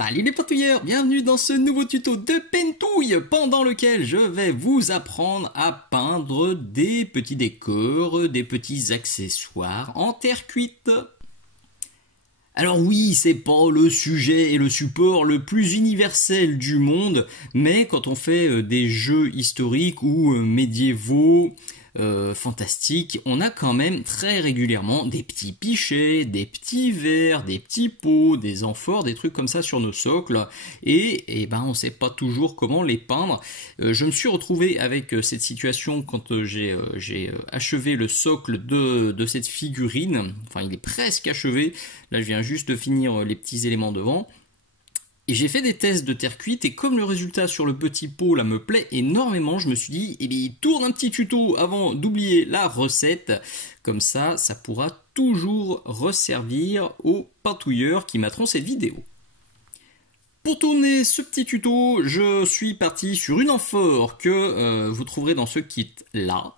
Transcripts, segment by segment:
Salut les patouilleurs, bienvenue dans ce nouveau tuto de Pentouille pendant lequel je vais vous apprendre à peindre des petits décors, des petits accessoires en terre cuite. Alors oui, c'est pas le sujet et le support le plus universel du monde, mais quand on fait des jeux historiques ou médiévaux, fantastiques, on a quand même très régulièrement des petits pichets, des petits verres, des petits pots, des amphores, des trucs comme ça sur nos socles, et ben on sait pas toujours comment les peindre. Je me suis retrouvé avec cette situation quand j'ai achevé le socle de cette figurine, enfin il est presque achevé, là je viens juste de finir les petits éléments devant. Et j'ai fait des tests de terre cuite et comme le résultat sur le petit pot là me plaît énormément, je me suis dit, eh bien, tourne un petit tuto avant d'oublier la recette. Comme ça pourra toujours resservir aux pintouilleurs qui materont cette vidéo. Pour tourner ce petit tuto, je suis parti sur une amphore que vous trouverez dans ce kit là,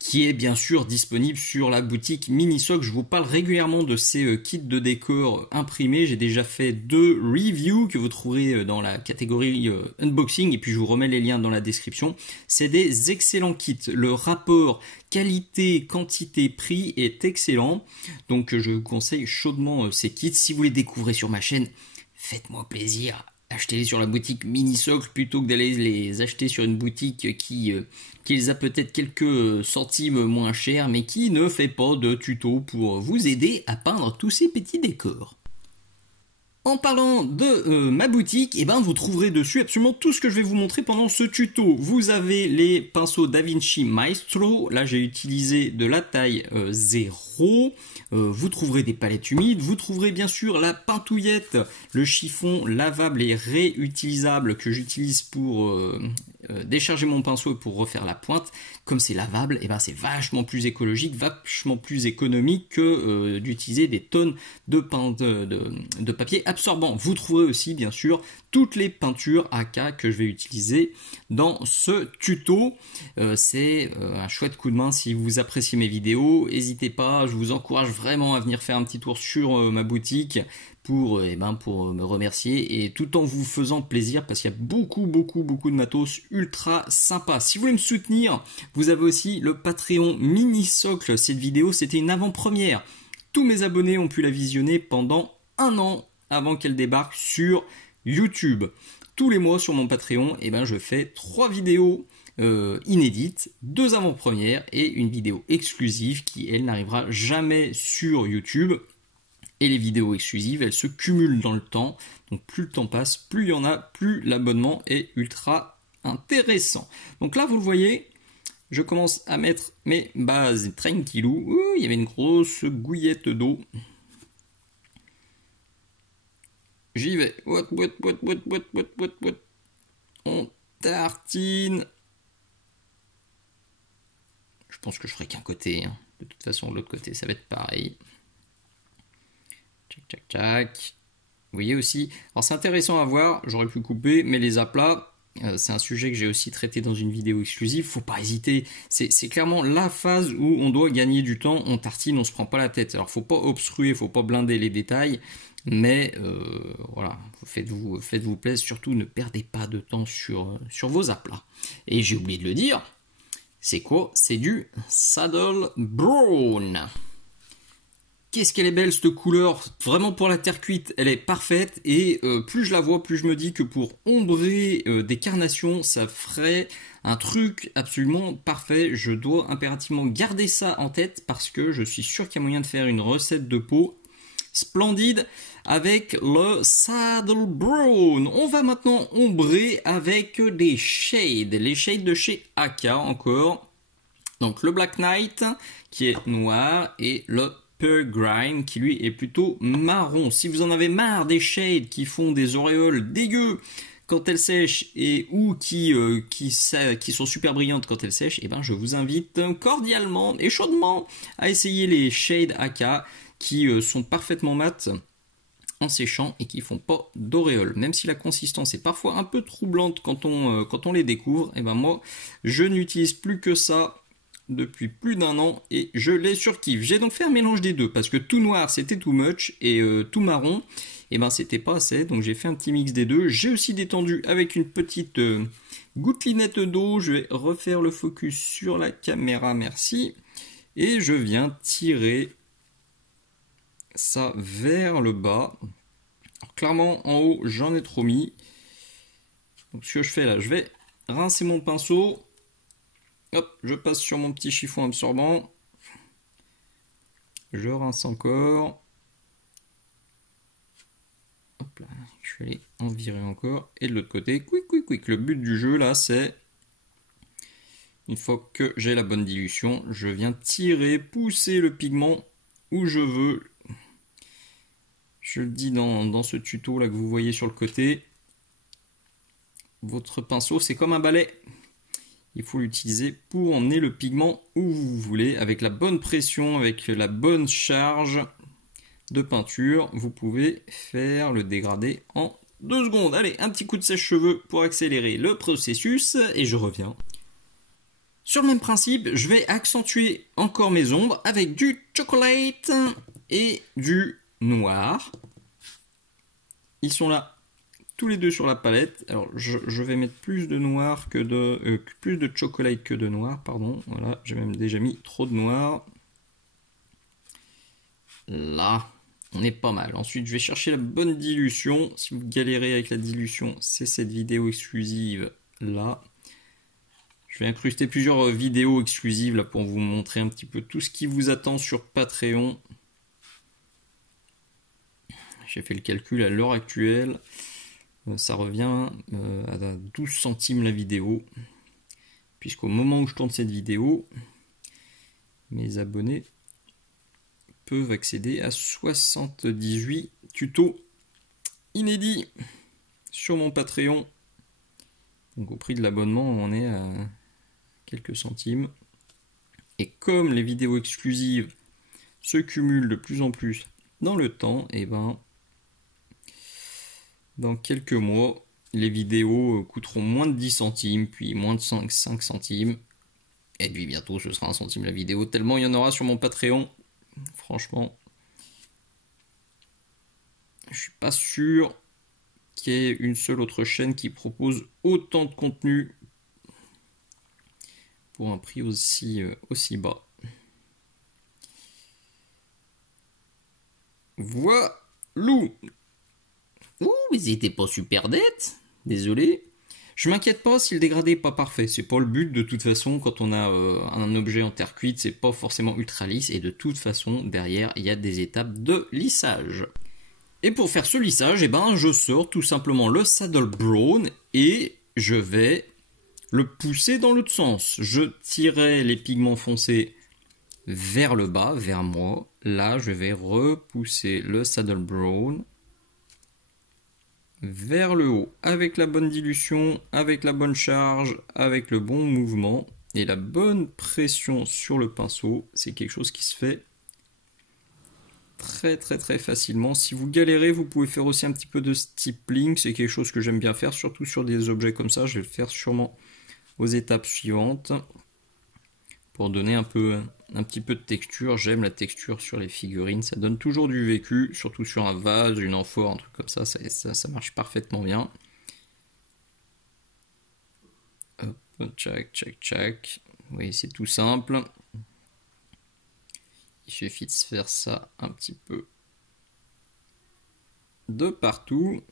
qui est bien sûr disponible sur la boutique Minisoc. Je vous parle régulièrement de ces kits de décor imprimés. J'ai déjà fait 2 reviews que vous trouverez dans la catégorie unboxing et puis je vous remets les liens dans la description. C'est des excellents kits. Le rapport qualité, quantité, prix est excellent. Donc je vous conseille chaudement ces kits. Si vous les découvrez sur ma chaîne, faites-moi plaisir. Achetez-les sur la boutique Minisoc plutôt que d'aller les acheter sur une boutique qui les a peut-être quelques centimes moins chers mais qui ne fait pas de tuto pour vous aider à peindre tous ces petits décors. En parlant de ma boutique, eh ben vous trouverez dessus absolument tout ce que je vais vous montrer pendant ce tuto. Vous avez les pinceaux DaVinci Maestro, là j'ai utilisé de la taille 0. Vous trouverez des palettes humides, vous trouverez bien sûr la pintouillette, le chiffon lavable et réutilisable que j'utilise pour décharger mon pinceau et pour refaire la pointe. Comme c'est lavable, eh ben c'est vachement plus écologique, vachement plus économique que d'utiliser des tonnes de papier absorbant. Vous trouverez aussi bien sûr toutes les peintures AK que je vais utiliser dans ce tuto. C'est un chouette coup de main si vous appréciez mes vidéos. N'hésitez pas, je vous encourage vraiment à venir faire un petit tour sur ma boutique pour me remercier et tout en vous faisant plaisir parce qu'il y a beaucoup de matos ultra sympa. Si vous voulez me soutenir, vous avez aussi le Patreon Minisoc. Cette vidéo, c'était une avant-première. Tous mes abonnés ont pu la visionner pendant un an avant qu'elle débarque sur YouTube. Tous les mois sur mon Patreon, je fais 3 vidéos inédites, 2 avant-premières et une vidéo exclusive qui, elle, n'arrivera jamais sur YouTube. Et les vidéos exclusives, elles se cumulent dans le temps. Donc plus le temps passe, plus il y en a, plus l'abonnement est ultra intéressant. Donc là, vous le voyez, je commence à mettre mes bases tranquillou. Ouh, il y avait une grosse gouillette d'eau. J'y vais. On tartine. Je pense que je ferai qu'un côté. De toute façon, de l'autre côté, ça va être pareil. Tchac, tchac, tchac. Vous voyez aussi. Alors c'est intéressant à voir. J'aurais pu couper, mais les aplats, c'est un sujet que j'ai aussi traité dans une vidéo exclusive. Faut pas hésiter. C'est clairement la phase où on doit gagner du temps. On tartine, on se prend pas la tête. Alors faut pas obstruer, faut pas blinder les détails. Mais voilà, faites-vous plaisir, surtout ne perdez pas de temps sur vos aplats. Et j'ai oublié de le dire, c'est quoi? C'est du Saddle Brown. Qu'est-ce qu'elle est belle cette couleur, vraiment pour la terre cuite, elle est parfaite et plus je la vois, plus je me dis que pour ombrer des carnations, ça ferait un truc absolument parfait. Je dois impérativement garder ça en tête parce que je suis sûr qu'il y a moyen de faire une recette de peau splendide avec le Saddle Brown. On va maintenant ombrer avec des shades, les shades de chez AK encore. Donc le Black Knight qui est noir et le Pearl Grime qui lui est plutôt marron. Si vous en avez marre des shades qui font des auréoles dégueu quand elles sèchent ou qui sont super brillantes quand elles sèchent, je vous invite cordialement et chaudement à essayer les shades AK qui sont parfaitement mat en séchant et qui font pas d'auréoles. Même si la consistance est parfois un peu troublante quand on les découvre, moi je n'utilise plus que ça depuis plus d'1 an et je les surkiffe. J'ai donc fait un mélange des deux parce que tout noir c'était too much et tout marron et ben c'était pas assez, donc j'ai fait un petit mix des deux. J'ai aussi détendu avec une petite gouttelinette d'eau. Je vais refaire le focus sur la caméra, merci. Et je viens tirer ça vers le bas. Alors, clairement en haut j'en ai trop mis. Donc ce que je fais là, je vais rincer mon pinceau. Hop, je passe sur mon petit chiffon absorbant. Je rince encore. Hop là, je vais aller en virer encore. Et de l'autre côté, quick, quick, quick. Le but du jeu là, c'est, une fois que j'ai la bonne dilution, je viens tirer, pousser le pigment où je veux. Je le dis dans ce tuto là que vous voyez sur le côté. Votre pinceau, c'est comme un balai. Il faut l'utiliser pour emmener le pigment où vous voulez, avec la bonne pression, avec la bonne charge de peinture. Vous pouvez faire le dégradé en 2 secondes. Allez, un petit coup de sèche-cheveux pour accélérer le processus et je reviens. Sur le même principe, je vais accentuer encore mes ombres avec du chocolate et du noir. Ils sont là tous les deux sur la palette. Alors je vais mettre plus de noir que de plus de chocolate que de noir, pardon. Voilà, j'ai même déjà mis trop de noir. Là, on est pas mal. Ensuite, je vais chercher la bonne dilution. Si vous galérez avec la dilution, c'est cette vidéo exclusive là. Je vais incruster plusieurs vidéos exclusives là pour vous montrer un petit peu tout ce qui vous attend sur Patreon. J'ai fait le calcul à l'heure actuelle. Ça revient à 12 centimes la vidéo, puisqu'au moment où je tourne cette vidéo, mes abonnés peuvent accéder à 78 tutos inédits sur mon Patreon. Donc au prix de l'abonnement, on est à quelques centimes. Et comme les vidéos exclusives se cumulent de plus en plus dans le temps, et ben dans quelques mois, les vidéos coûteront moins de 10 centimes, puis moins de 5 centimes. Et puis bientôt, ce sera 1 centime la vidéo, tellement il y en aura sur mon Patreon. Franchement, je suis pas sûr qu'il y ait une seule autre chaîne qui propose autant de contenu pour un prix aussi bas. Voilà. Ouh, mais c'était pas super net. Désolé. Je m'inquiète pas si le dégradé est pas parfait. C'est pas le but de toute façon. Quand on a un objet en terre cuite, c'est pas forcément ultra lisse. Et de toute façon, derrière, il y a des étapes de lissage. Et pour faire ce lissage, eh ben, je sors tout simplement le Saddle Brown et je vais le pousser dans l'autre sens. Je tirais les pigments foncés vers le bas, vers moi. Là, je vais repousser le Saddle Brown vers le haut, avec la bonne dilution, avec la bonne charge, avec le bon mouvement et la bonne pression sur le pinceau. C'est quelque chose qui se fait très facilement. Si vous galérez, vous pouvez faire aussi un petit peu de stippling, c'est quelque chose que j'aime bien faire, surtout sur des objets comme ça. Je vais le faire sûrement aux étapes suivantes pour donner un petit peu de texture. J'aime la texture sur les figurines, ça donne toujours du vécu, surtout sur un vase, une amphore, un truc comme ça, ça marche parfaitement bien. Hop, tchac. Oui, c'est tout simple. Il suffit de se faire ça un petit peu de partout,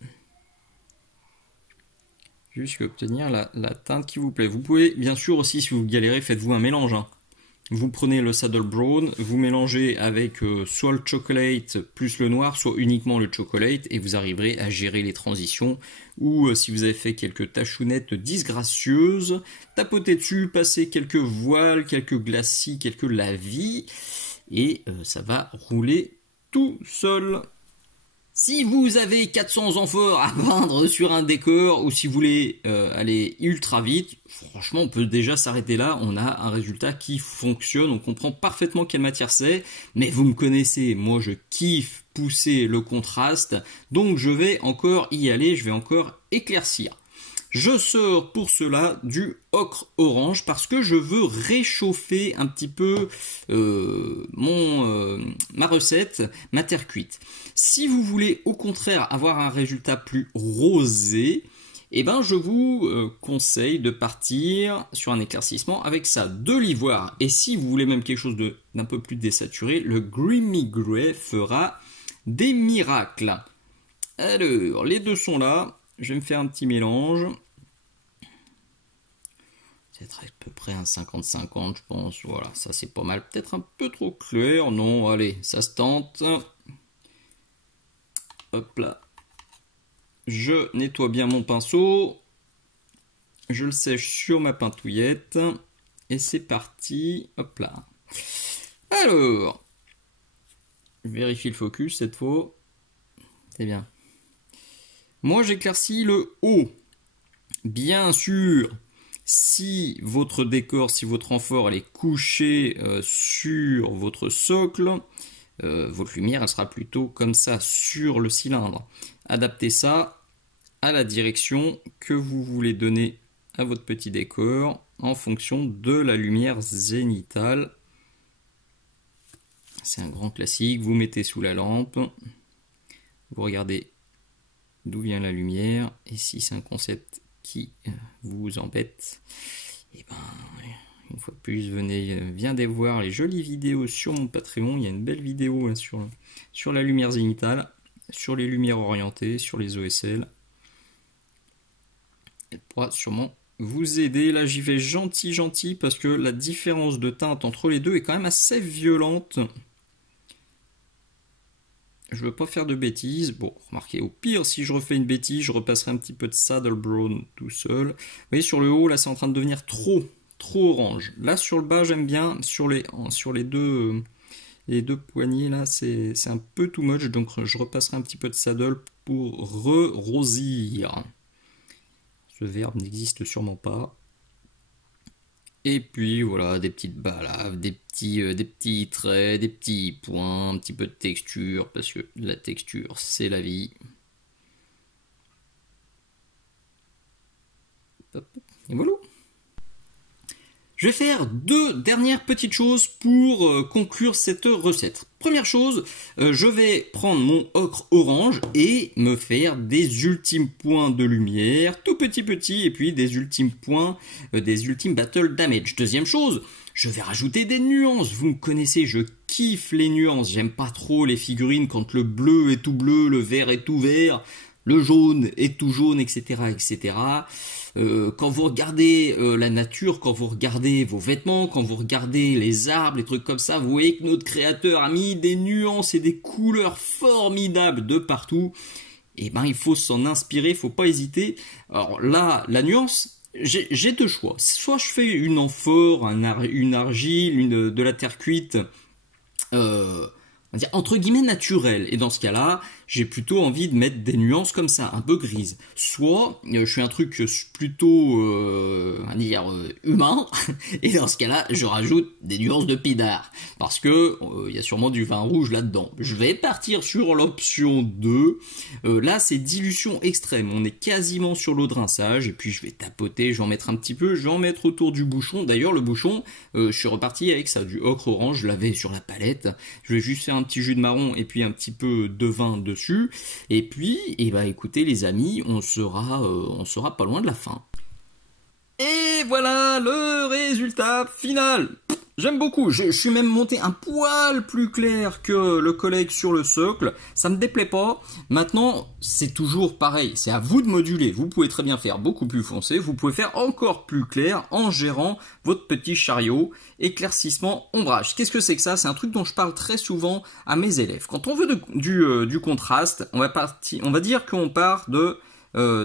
jusqu'à obtenir la teinte qui vous plaît. Vous pouvez, bien sûr aussi, si vous galérez, faites-vous un mélange. Vous prenez le Saddle Brown, vous mélangez avec soit le chocolate plus le noir, soit uniquement le chocolate, et vous arriverez à gérer les transitions. Ou si vous avez fait quelques tachounettes disgracieuses, tapotez dessus, passez quelques voiles, quelques glacis, quelques lavis, et ça va rouler tout seul. Si vous avez 400 amphores à peindre sur un décor, ou si vous voulez aller ultra vite, franchement on peut déjà s'arrêter là, on a un résultat qui fonctionne, on comprend parfaitement quelle matière c'est, mais vous me connaissez, moi je kiffe pousser le contraste, donc je vais encore y aller, je vais encore éclaircir. Je sors pour cela du ocre orange parce que je veux réchauffer un petit peu ma recette, ma terre cuite. Si vous voulez au contraire avoir un résultat plus rosé, eh ben je vous conseille de partir sur un éclaircissement avec ça, de l'ivoire. Et si vous voulez même quelque chose d'un peu plus désaturé, le Creamy Grey fera des miracles. Alors, les deux sont là. Je vais me faire un petit mélange. C'est à peu près un 50-50, je pense. Voilà, ça c'est pas mal. Peut-être un peu trop clair. Non, allez, ça se tente. Hop là. Je nettoie bien mon pinceau. Je le sèche sur ma pintouillette. Et c'est parti. Hop là. Alors, je vérifie le focus cette fois. C'est bien. Moi, j'éclaircis le haut. Bien sûr, si votre décor, si votre amphore elle est couchée sur votre socle, votre lumière elle sera plutôt comme ça sur le cylindre. Adaptez ça à la direction que vous voulez donner à votre petit décor en fonction de la lumière zénithale. C'est un grand classique, vous mettez sous la lampe, vous regardez d'où vient la lumière, et si c'est un concept qui vous embête, et ben une fois de plus viens voir les jolies vidéos sur mon Patreon. Il y a une belle vidéo là, sur la lumière zénithale, sur les lumières orientées, sur les OSL. Elle pourra sûrement vous aider. Là j'y vais gentil parce que la différence de teinte entre les deux est quand même assez violente. Je veux pas faire de bêtises. Bon, remarquez, au pire, si je refais une bêtise, je repasserai un petit peu de Saddle Brown tout seul. Vous voyez, sur le haut, là, c'est en train de devenir trop orange. Là, sur le bas, j'aime bien. Sur les deux poignées, là, c'est un peu too much. Donc, je repasserai un petit peu de Saddle pour rosir. Ce verbe n'existe sûrement pas. Et puis voilà, des petites balaves, des petits traits, des petits points, un petit peu de texture, parce que la texture, c'est la vie. Hop, et voilà. Je vais faire deux dernières petites choses pour conclure cette recette. Première chose, je vais prendre mon ocre orange et me faire des ultimes points de lumière, tout petit, et puis des ultimes points, des ultimes battle damage. Deuxième chose, je vais rajouter des nuances. Vous me connaissez, je kiffe les nuances. J'aime pas trop les figurines quand le bleu est tout bleu, le vert est tout vert, le jaune est tout jaune, etc., etc. Quand vous regardez la nature, quand vous regardez vos vêtements, quand vous regardez les arbres, les trucs comme ça, vous voyez que notre créateur a mis des nuances et des couleurs formidables de partout. Et ben il faut s'en inspirer, il faut pas hésiter. Alors là, la nuance, j'ai deux choix. Soit je fais une amphore, une argile, de la terre cuite, on va dire entre guillemets naturelle, et dans ce cas-là, j'ai plutôt envie de mettre des nuances comme ça, un peu grises. Soit je fais un truc plutôt, on va dire humain, et dans ce cas-là, je rajoute des nuances de pinard, parce que il y a sûrement du vin rouge là-dedans. Je vais partir sur l'option 2. Là, c'est dilution extrême. On est quasiment sur l'eau de rinçage, et puis je vais tapoter, je vais en mettre un petit peu, je vais en mettre autour du bouchon. D'ailleurs, le bouchon, je suis reparti avec ça, du ocre orange, je l'avais sur la palette. Je vais juste faire un petit jus de marron et puis un petit peu de vin dessus. Et puis, écoutez les amis, on sera pas loin de la fin. Et voilà le résultat final. J'aime beaucoup, je suis même monté un poil plus clair que le collègue sur le socle, ça me déplaît pas. Maintenant, c'est toujours pareil, c'est à vous de moduler. Vous pouvez très bien faire beaucoup plus foncé, vous pouvez faire encore plus clair en gérant votre petit chariot, éclaircissement, ombrage. Qu'est-ce que c'est que ça? C'est un truc dont je parle très souvent à mes élèves. Quand on veut du contraste, on va dire qu'on part de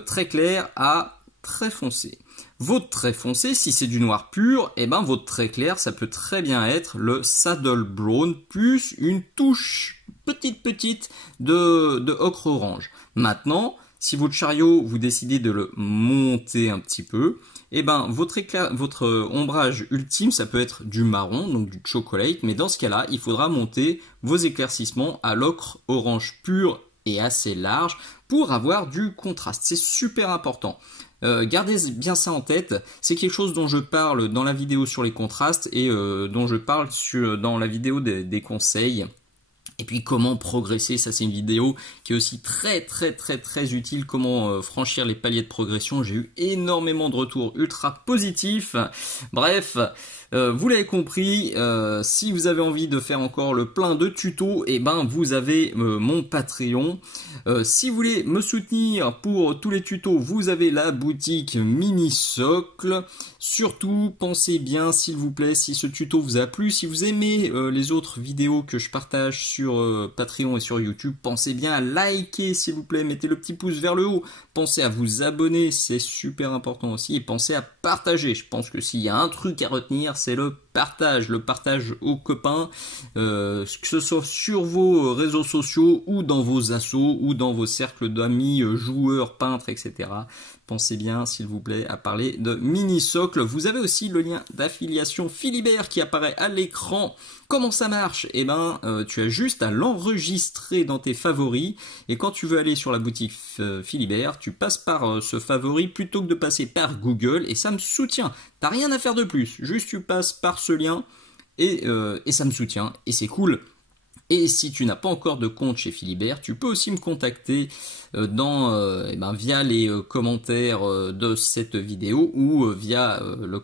très clair à très foncé. Votre trait foncé, si c'est du noir pur, votre trait clair, ça peut très bien être le Saddle Brown plus une touche petite de ocre orange. Maintenant, si votre chariot, vous décidez de le monter un petit peu, votre ombrage ultime, ça peut être du marron, donc du chocolate, mais dans ce cas-là, il faudra monter vos éclaircissements à l'ocre orange pur et assez large pour avoir du contraste. C'est super important. Gardez bien ça en tête, c'est quelque chose dont je parle dans la vidéo sur les contrastes et dont je parle dans la vidéo des conseils. Et puis comment progresser, ça c'est une vidéo qui est aussi très utile, comment franchir les paliers de progression. J'ai eu énormément de retours ultra positifs. Bref, vous l'avez compris, si vous avez envie de faire encore le plein de tutos, et ben vous avez mon Patreon. Si vous voulez me soutenir pour tous les tutos, vous avez la boutique Mini Socle. Surtout, pensez bien s'il vous plaît, si ce tuto vous a plu, si vous aimez les autres vidéos que je partage sur Patreon et sur YouTube, pensez bien à liker s'il vous plaît, mettez le petit pouce vers le haut, pensez à vous abonner, c'est super important aussi, et pensez à partager. Je pense que s'il y a un truc à retenir, c'est le partage aux copains, que ce soit sur vos réseaux sociaux ou dans vos assos ou dans vos cercles d'amis, joueurs, peintres, etc. Pensez bien, s'il vous plaît, à parler de Mini Socle. Vous avez aussi le lien d'affiliation Philibert qui apparaît à l'écran. Comment ça marche? Eh ben, tu as juste à l'enregistrer dans tes favoris. Et quand tu veux aller sur la boutique Philibert, tu passes par ce favori plutôt que de passer par Google. Et ça me soutient. T'as rien à faire de plus. Juste tu passes par ce lien et ça me soutient. Et c'est cool. Et si tu n'as pas encore de compte chez Philibert, tu peux aussi me contacter via les commentaires de cette vidéo ou via le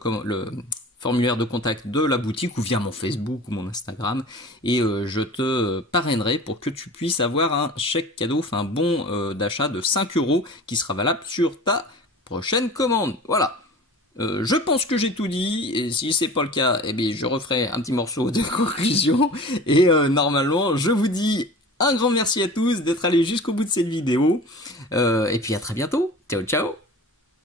formulaire de contact de la boutique ou via mon Facebook ou mon Instagram. Et je te parrainerai pour que tu puisses avoir un chèque cadeau, enfin un bon d'achat de 5 € qui sera valable sur ta prochaine commande. Voilà. Je pense que j'ai tout dit, et si c'est pas le cas, eh bien je referai un petit morceau de conclusion, et normalement je vous dis un grand merci à tous d'être allés jusqu'au bout de cette vidéo, et puis à très bientôt, ciao ciao.